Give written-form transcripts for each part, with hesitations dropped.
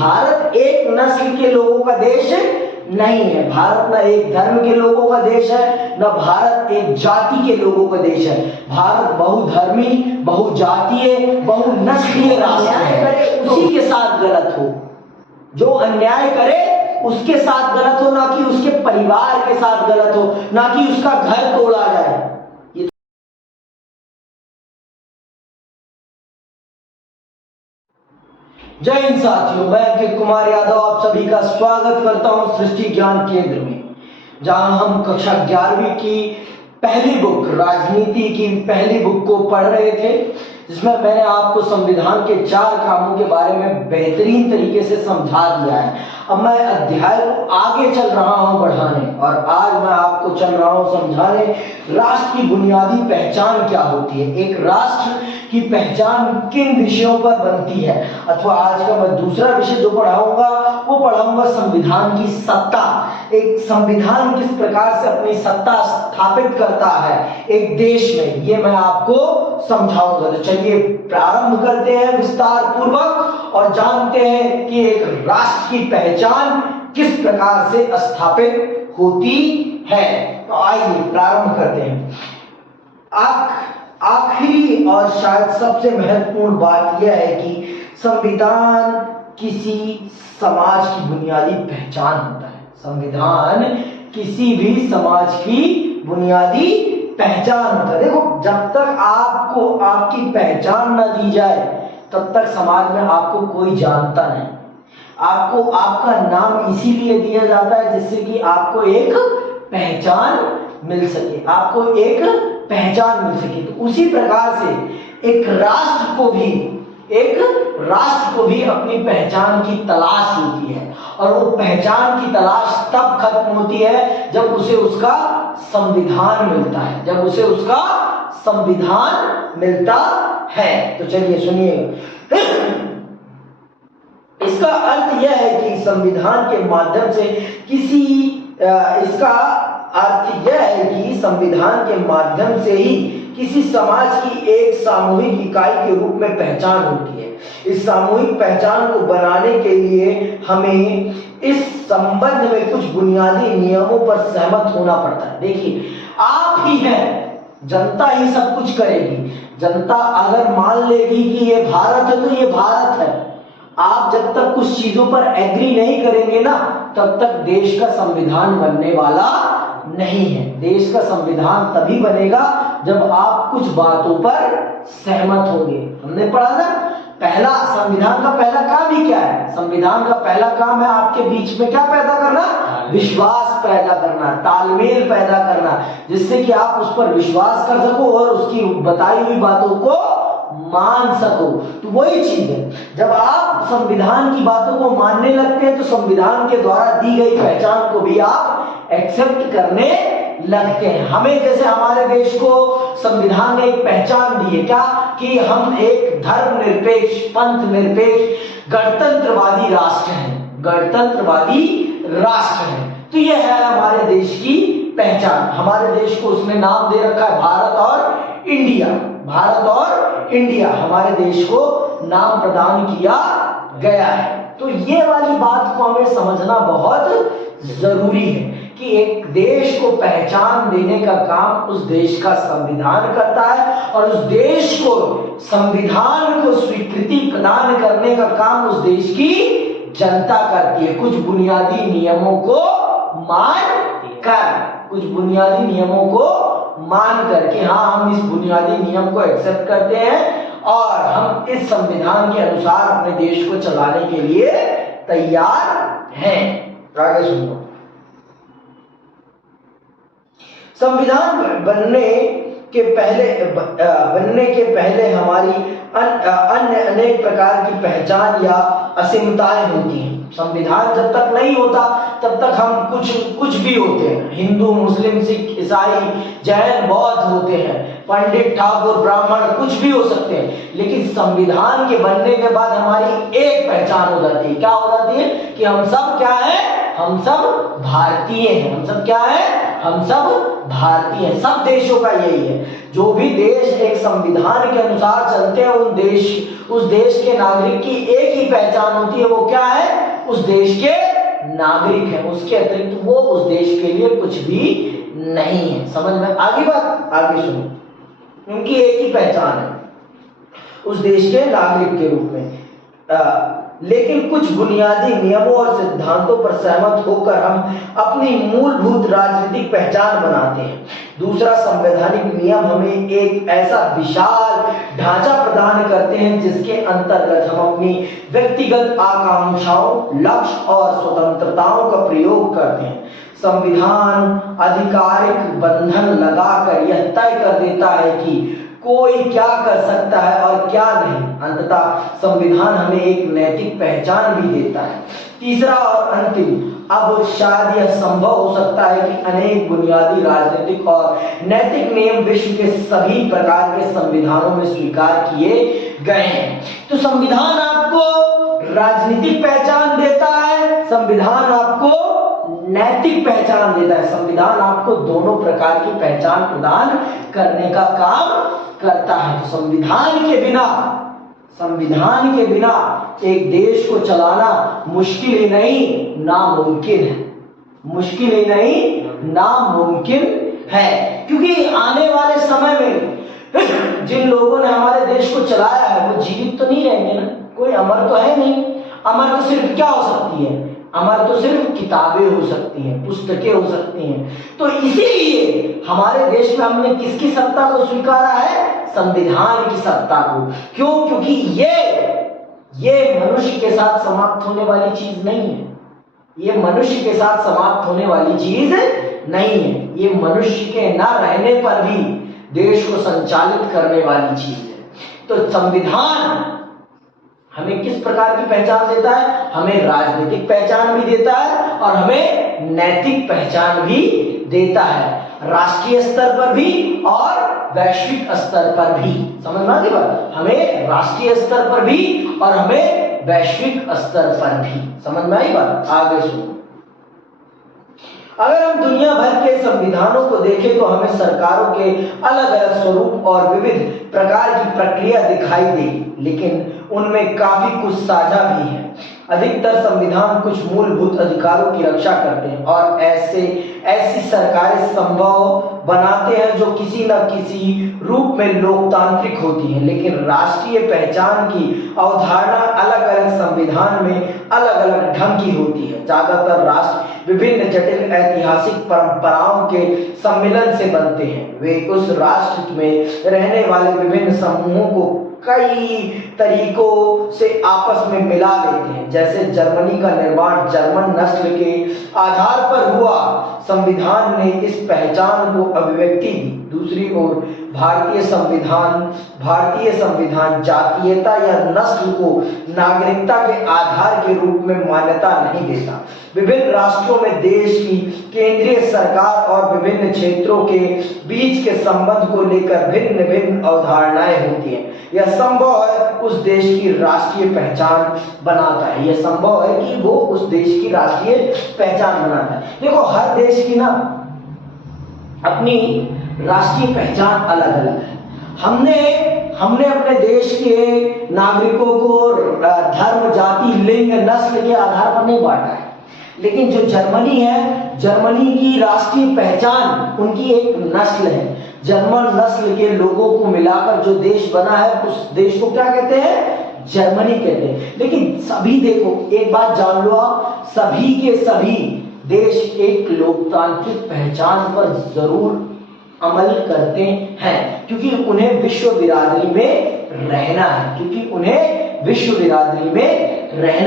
भारत एक नस्ल के लोगों का देश नहीं है। भारत न एक धर्म के लोगों का देश है, न भारत एक जाति के लोगों का देश है। भारत बहुधर्मी, बहुजातीय, बहुनस्लीय राष्ट्र है। उसी के साथ गलत हो, जो अन्याय करे उसके साथ गलत हो, ना कि उसके परिवार के साथ गलत हो, ना कि उसका घर तोड़ा जाए। जय हिंद साथियों, मैं अंकित कुमार यादव आप सभी का स्वागत करता हूं सृष्टि ज्ञान केंद्र में, जहां हम कक्षा 11वीं की पहली बुक राजनीति की पहली बुक को पढ़ रहे थे, जिसमें मैंने आपको संविधान के 4 कामों के बारे में बेहतरीन तरीके से समझा दिया है। अब मैं अध्याय को आगे चल रहा हूं बढ़ाने, और आज मैं आपको चल रहा हूं समझाने राष्ट्र की बुनियादी पहचान क्या होती है, एक राष्ट्र की पहचान किन विषयों पर बनती है। अथवा आज का मैं दूसरा विषय जो पढ़ाऊंगा वो पढ़ाऊंगा संविधान की सत्ता। एक संविधान किस प्रकार से अपनी सत्ता स्थापित करता है एक देश में, ये मैं आपको समझाऊंगा। तो चलिए प्रारंभ करते हैं विस्तार पूर्वक और जानते हैं कि एक राष्ट्र की पहचान किस प्रकार से स्थापित होती है। तो आइए प्रारंभ करते हैं। आखिरी और शायद सबसे महत्वपूर्ण बात यह है कि संविधान किसी समाज की बुनियादी पहचान होता है। संविधान किसी भी समाज की बुनियादी पहचान होता है। देखो, जब तक आपको आपकी पहचान न दी जाए तब तक समाज में आपको कोई जानता नहीं। आपको आपका नाम इसीलिए दिया जाता है जिससे कि आपको एक पहचान मिल सके, आपको एक पहचान मिल सके। तो उसी प्रकार से एक राष्ट्र को भी अपनी पहचान की तलाश होती है, और वो पहचान की तलाश तब खत्म होती है जब उसे उसका संविधान मिलता है, जब उसे उसका संविधान मिलता है। तो चलिए सुनिएगा। इसका अर्थ यह है कि संविधान के माध्यम से संविधान के माध्यम से ही किसी समाज की एक सामूहिक इकाई के रूप में पहचान होती है। इस सामूहिक पहचान को बनाने के लिए हमें इस संबंध में कुछ बुनियादी नियमों पर सहमत होना पड़ता है। देखिए, आप ही हैं, जनता ही सब कुछ करेगी। जनता अगर मान लेगी कि ये भारत है तो ये भारत है। आप जब तक कुछ चीजों पर एग्री नहीं करेंगे ना, तब तक देश का संविधान बनने वाला नहीं है। देश का संविधान तभी बनेगा जब आप कुछ बातों पर सहमत होंगे। हमने पढ़ा ना, संविधान का पहला काम ही क्या है? संविधान का पहला काम है आपके बीच में क्या पैदा करना? विश्वास पैदा करना, तालमेल पैदा करना, जिससे कि आप उस पर विश्वास कर सको और उसकी बताई हुई बातों को मान सको। तो वही चीज है, जब आप संविधान की बातों को मानने लगते हैं तो संविधान के द्वारा दी गई पहचान को भी आप एक्सेप्ट करने लगते हैं। हमें, जैसे हमारे देश को संविधान ने एक पहचान दी है, क्या? कि हम एक धर्मनिरपेक्ष, पंथ निरपेक्ष, गणतंत्रवादी राष्ट्र हैं। गणतंत्रवादी राष्ट्र हैं। तो यह है हमारे देश की पहचान। हमारे देश को उसने नाम दे रखा है भारत और इंडिया। भारत और इंडिया हमारे देश को नाम प्रदान किया गया है। तो ये वाली बात को हमें समझना बहुत जरूरी है कि एक देश को पहचान देने का काम उस देश का संविधान करता है, और उस देश को संविधान को स्वीकृति प्रदान करने का काम उस देश की जनता करती है। कुछ बुनियादी नियमों को मान करके हाँ, हम इस बुनियादी नियम को एक्सेप्ट करते हैं और हम इस संविधान के अनुसार अपने देश को चलाने के लिए तैयार हैं। आगे सुनो। संविधान बनने के पहले हमारी अन्य अनेक प्रकार की पहचान या असीमताएं होती हैं। संविधान जब तक नहीं होता तब तक हम कुछ भी होते हैं। हिंदू, मुस्लिम, सिख, ईसाई, जैन, बौद्ध होते हैं, पंडित, ठाकुर, ब्राह्मण, कुछ भी हो सकते हैं। लेकिन संविधान के बनने के बाद हमारी एक पहचान हो जाती है। क्या हो जाती है? कि हम सब क्या है? हम सब भारतीय हैं। हम सब क्या है? हम सब भारतीय हैं। सब देशों का यही है। जो भी देश एक संविधान के अनुसार चलते हैं उस देश के नागरिक की एक ही पहचान होती है, वो क्या है? उस देश के नागरिक है। उसके अतिरिक्त वो उस देश के लिए कुछ भी नहीं है। समझ में आगे बात? आगे सुनो। उनकी एक ही पहचान है उस देश के नागरिक के रूप में। लेकिन कुछ बुनियादी नियमों और सिद्धांतों पर सहमत होकर हम अपनी मूलभूत राजनीतिक पहचान बनाते हैं। दूसरा, संवैधानिक नियम हमें एक ऐसा विशाल ढांचा प्रदान करते हैं जिसके अंतर्गत हम अपनी व्यक्तिगत आकांक्षाओं, लक्ष्य और स्वतंत्रताओं का प्रयोग करते हैं। संविधान आधिकारिक बंधन लगाकर यह तय कर देता है कि कोई क्या कर सकता है और क्या नहीं। अंततः संविधान हमें एक नैतिक पहचान भी देता है। तीसरा और अंतिम, अब शायद यह संभव हो सकता है कि अनेक बुनियादी राजनीतिक और नैतिक नियम विश्व के सभी प्रकार के संविधानों में स्वीकार किए गए हैं। तो संविधान आपको राजनीतिक पहचान देता है, संविधान आपको नैतिक पहचान देता है। संविधान आपको दोनों प्रकार की पहचान प्रदान करने का काम करता है। तो संविधान के बिना एक देश को चलाना मुश्किल ही नहीं, नामुमकिन है। मुश्किल ही नहीं, नामुमकिन है। क्योंकि आने वाले समय में जिन लोगों ने हमारे देश को चलाया है वो जीवित तो नहीं रहेंगे ना। कोई अमर तो है नहीं। अमर तो सिर्फ क्या हो सकती है? अमर तो सिर्फ किताबें हो सकती हैं, पुस्तकें हो सकती हैं। तो इसीलिए हमारे देश में हमने किसकी सत्ता को स्वीकारा है? संविधान की सत्ता को। क्यों? क्योंकि ये मनुष्य के साथ समाप्त होने वाली चीज नहीं है। ये मनुष्य के साथ समाप्त होने वाली चीज नहीं है। ये मनुष्य के न रहने पर भी देश को संचालित करने वाली चीज है। तो संविधान हमें किस प्रकार की पहचान देता है? हमें राजनीतिक पहचान भी देता है और हमें नैतिक पहचान भी देता है, राष्ट्रीय स्तर पर भी और वैश्विक स्तर पर भी। समझ में आ गई बात? हमें राष्ट्रीय स्तर पर भी और हमें वैश्विक स्तर पर भी। समझ में आई बात? आगे सुनो। अगर हम दुनिया भर के संविधानों को देखें तो हमें सरकारों के अलग अलग स्वरूप और विविध प्रकार की प्रक्रिया दिखाई देगी, लेकिन उनमें काफी कुछ साझा भी है। अधिकतर संविधान कुछ मूलभूत अधिकारों की रक्षा करते हैं और ऐसी सरकारें संभव बनाते हैं जो किसी न किसी रूप में लोकतांत्रिक होती हैं। लेकिन राष्ट्रीय पहचान की अवधारणा अलग अलग संविधान में अलग अलग ढंग की होती है। ज्यादातर राष्ट्र विभिन्न जटिल ऐतिहासिक परंपराओं के सम्मिलन से बनते हैं। वे उस राष्ट्र में रहने वाले विभिन्न समूहों को कई तरीकों से आपस में मिला लेते हैं। जैसे जर्मनी का निर्माण जर्मन नस्ल के आधार पर हुआ, संविधान ने इस पहचान को अभिव्यक्ति दी। दूसरी ओर भारतीय संविधान जातीयता या नस्ल को नागरिकता के आधार के रूप में मान्यता नहीं देता। विभिन्न राष्ट्रों में देश की केंद्रीय सरकार और विभिन्न क्षेत्रों के बीच के संबंध को लेकर भिन्न भिन्न अवधारणाएं होती हैं। यह संभव है उस देश की राष्ट्रीय पहचान बनाता है। यह संभव है कि वो उस देश की राष्ट्रीय पहचान बनाता है। देखो, हर देश की ना अपनी राष्ट्रीय पहचान अलग अलग है। हमने अपने देश के नागरिकों को धर्म, जाति, लिंग, नस्ल के आधार पर नहीं बांटा है। लेकिन जो जर्मनी है, जर्मनी की राष्ट्रीय पहचान उनकी एक नस्ल है। जर्मन नस्ल के लोगों को मिलाकर जो देश बना है उस देश को क्या कहते हैं? जर्मनी कहते हैं। लेकिन सभी, देखो एक बात जान लो आप, सभी के सभी देश एक लोकतांत्रिक पहचान पर जरूर अमल करते हैं, क्योंकि उन्हें विश्व बिरादरी में रहना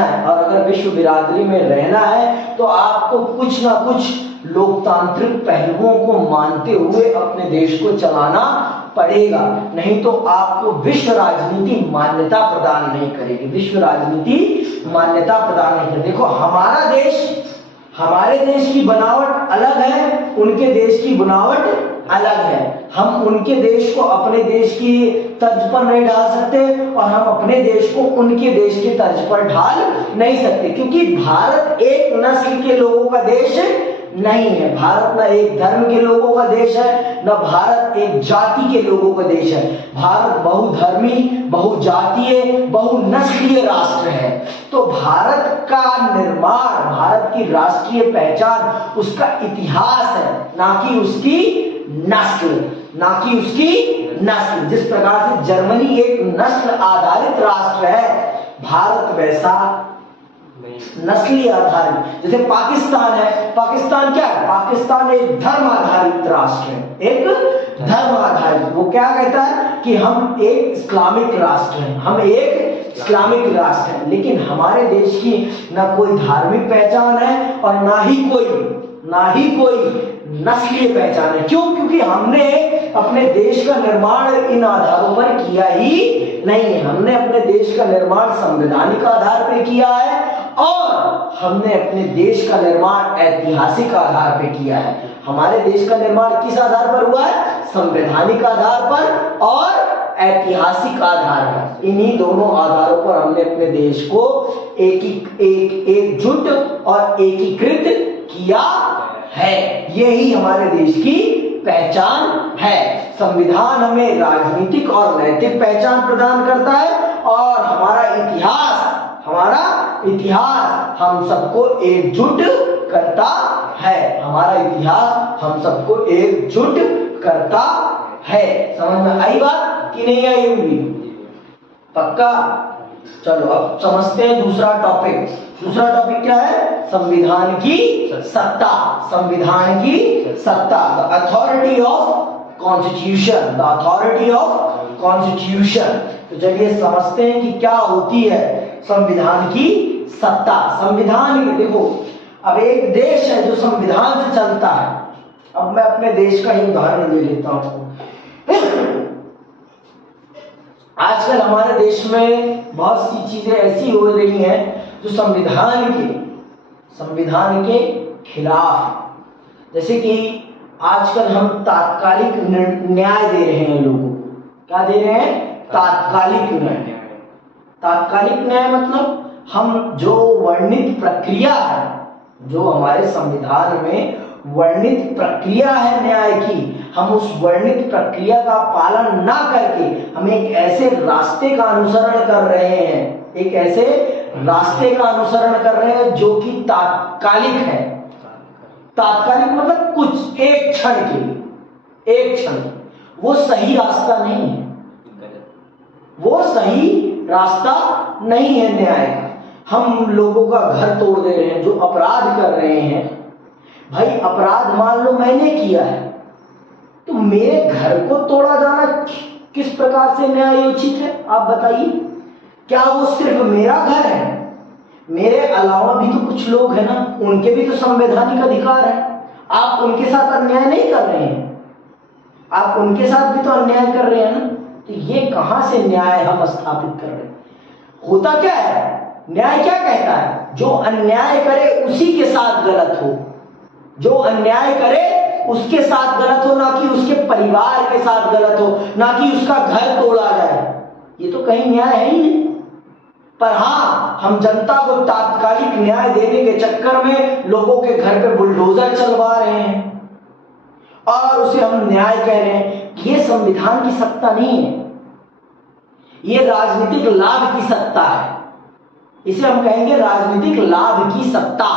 है। और अगर विश्व बिरादरी में रहना है तो आपको कुछ ना कुछ लोकतांत्रिक पहलुओं को मानते हुए अपने देश को चलाना पड़ेगा, नहीं तो आपको विश्व राजनीति मान्यता प्रदान नहीं करेगी। देखो, हमारे देश की बनावट अलग है, उनके देश की बनावट अलग है। हम उनके देश को अपने देश की तर्ज पर नहीं ढाल सकते और हम अपने देश को उनके देश की तर्ज पर ढाल नहीं सकते, क्योंकि भारत एक नस्ल के लोगों का देश नहीं है। भारत न एक धर्म के लोगों का देश है, न भारत एक जाति के लोगों का देश है। भारत बहुधर्मी, बहुजातीय, बहुनस्लीय राष्ट्र है। तो भारत का निर्माण, भारत की राष्ट्रीय पहचान उसका इतिहास है, ना कि उसकी नस्ल, ना कि उसकी नस्ल। जिस प्रकार से जर्मनी एक नस्ल आधारित राष्ट्र है, भारत वैसा नस्ली आधारित। जैसे पाकिस्तान है, पाकिस्तान क्या है? पाकिस्तान एक धर्म आधारित राष्ट्र है, एक धर्म आधारित। वो क्या कहता है कि हम एक इस्लामिक राष्ट्र हैं, हम एक इस्लामिक राष्ट्र हैं। लेकिन हमारे देश की ना कोई धार्मिक पहचान है और ना ही कोई नस्लीय पहचान है। क्यों? क्योंकि हमने अपने देश का निर्माण इन आधारों पर किया ही नहीं है। हमने अपने देश का निर्माण संवैधानिक आधार पर किया है और हमने अपने देश का निर्माण ऐतिहासिक आधार पर किया है। हमारे देश का निर्माण किस आधार पर हुआ है? संवैधानिक आधार पर और ऐतिहासिक आधार पर। इन्हीं दोनों आधारों पर हमने अपने देश को एकजुट और एकीकृत किया है। यही हमारे देश की पहचान है। संविधान हमें राजनीतिक और नैतिक पहचान प्रदान करता है और हमारा इतिहास हम सबको एकजुट करता है। हमारा इतिहास हम सबको एकजुट करता है। समझ में आई बात कि नहीं आई होगी? पक्का? चलो अब समझते हैं दूसरा टॉपिक। दूसरा टॉपिक क्या है? संविधान की सत्ता। संविधान की सत्ता, the authority of constitution, the authority of constitution. तो चलिए समझते हैं कि क्या होती है संविधान की सत्ता। संविधान की, देखो अब एक देश है जो संविधान से चलता है। अब मैं अपने देश का ही उदाहरण ले लेता हूं। आजकल हमारे देश में बहुत सी चीजें ऐसी हो रही हैं जो संविधान के खिलाफ। जैसे कि आजकल हम तात्कालिक न्याय दे रहे हैं लोगों को। क्या दे रहे हैं? तात्कालिक न्याय। तात्कालिक न्याय मतलब हम जो वर्णित प्रक्रिया है, जो हमारे संविधान में वर्णित प्रक्रिया है न्याय की, हम उस वर्णित प्रक्रिया का पालन ना करके हम एक ऐसे रास्ते का अनुसरण कर रहे हैं, एक ऐसे रास्ते का अनुसरण कर रहे हैं जो कि तात्कालिक है। तात्कालिक मतलब कुछ एक क्षण के लिए, एक क्षण। वो सही रास्ता नहीं है, वो सही रास्ता नहीं है न्याय का। हम लोगों का घर तोड़ दे रहे हैं, जो अपराध कर रहे हैं। भाई अपराध मान लो मैंने किया है, तो मेरे घर को तोड़ा जाना किस प्रकार से न्यायोचित है? आप बताइए। क्या वो सिर्फ मेरा घर है? मेरे अलावा भी तो कुछ लोग हैं ना, उनके भी तो संवैधानिक अधिकार है। आप उनके साथ अन्याय नहीं कर रहे हैं, आप उनके साथ भी तो अन्याय कर रहे हैं ना। तो ये कहां से न्याय हम स्थापित कर रहे हैं? होता क्या है? न्याय क्या कहता है? जो अन्याय करे उसी के साथ गलत हो, जो अन्याय करे उसके साथ गलत हो, ना कि उसके परिवार के साथ गलत हो, ना कि उसका घर तोड़ा जाए। ये तो कहीं न्याय है ही नहीं। पर हाँ, हम जनता को तात्कालिक न्याय देने के चक्कर में लोगों के घर पे बुलडोजर चलवा रहे हैं और उसे हम न्याय कह रहे हैं। ये संविधान की सत्ता नहीं है, ये राजनीतिक लाभ की सत्ता है। इसे हम कहेंगे राजनीतिक लाभ की सत्ता,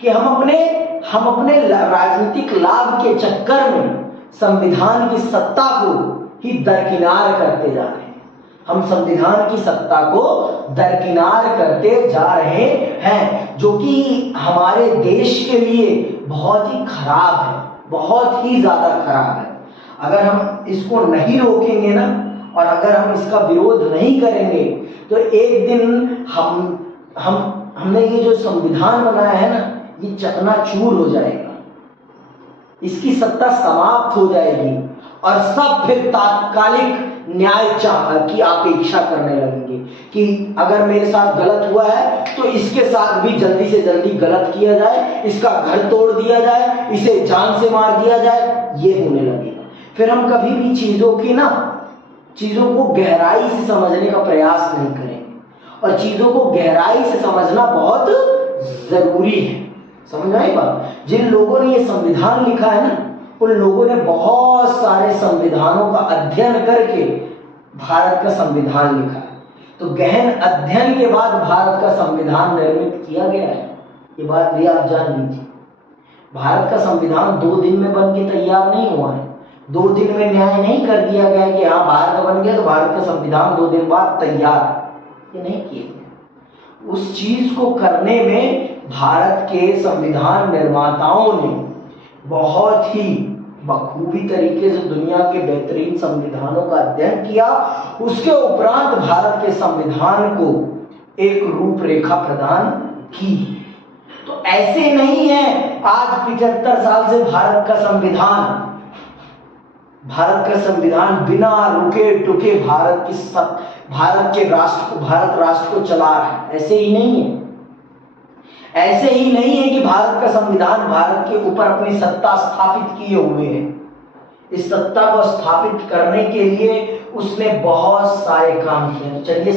कि हम अपने राजनीतिक लाभ के चक्कर में संविधान की सत्ता को ही दरकिनार करते जा रहे हैं। हम संविधान की सत्ता को दरकिनार करते जा रहे हैं, जो कि हमारे देश के लिए बहुत ही खराब है, बहुत ही ज्यादा खराब है। अगर हम इसको नहीं रोकेंगे ना, और अगर हम इसका विरोध नहीं करेंगे, तो एक दिन हमने ये जो संविधान बनाया है ना, ये चकनाचूर हो जाएगा, इसकी सत्ता समाप्त हो जाएगी और सब फिर तात्कालिक न्याय की अपेक्षा करने लगेंगे कि अगर मेरे साथ गलत हुआ है तो इसके साथ भी जल्दी से जल्दी गलत किया जाए, इसका घर तोड़ दिया जाए, इसे जान से मार दिया जाए। ये होने लगेगा। फिर हम कभी भी चीजों को गहराई से समझने का प्रयास नहीं करेंगे। और चीजों को गहराई से समझना बहुत जरूरी है। समझ आई बात? जिन लोगों ने ये संविधान लिखा है ना, उन लोगों ने बहुत सारे संविधानों का अध्ययन करके भारत का संविधान लिखा है। तो गहन अध्ययन के बाद भारत का संविधान निर्मित किया गया है, ये बात भी आप जान लीजिए। भारत का संविधान 2 दिन में बन के तैयार नहीं हुआ है। 2 दिन में न्याय नहीं कर दिया गया कि हाँ भारत का बन गया तो भारत का संविधान 2 दिन बाद तैयार, ये नहीं किया गया। उस चीज को करने में भारत के संविधान निर्माताओं ने बहुत ही बखूबी तरीके से दुनिया के बेहतरीन संविधानों का अध्ययन किया। उसके उपरांत भारत के संविधान को एक रूपरेखा प्रदान की। तो ऐसे नहीं है आज 75 साल से भारत का संविधान बिना रुके टुके भारत राष्ट्र को चला रहा है। ऐसे ही नहीं है। ऐसे ही नहीं है कि भारत का संविधान भारत के ऊपर अपनी सत्ता स्थापित किए हुए है। इस सत्ता को स्थापित करने के लिए उसने बहुत सारे काम किए। चलिए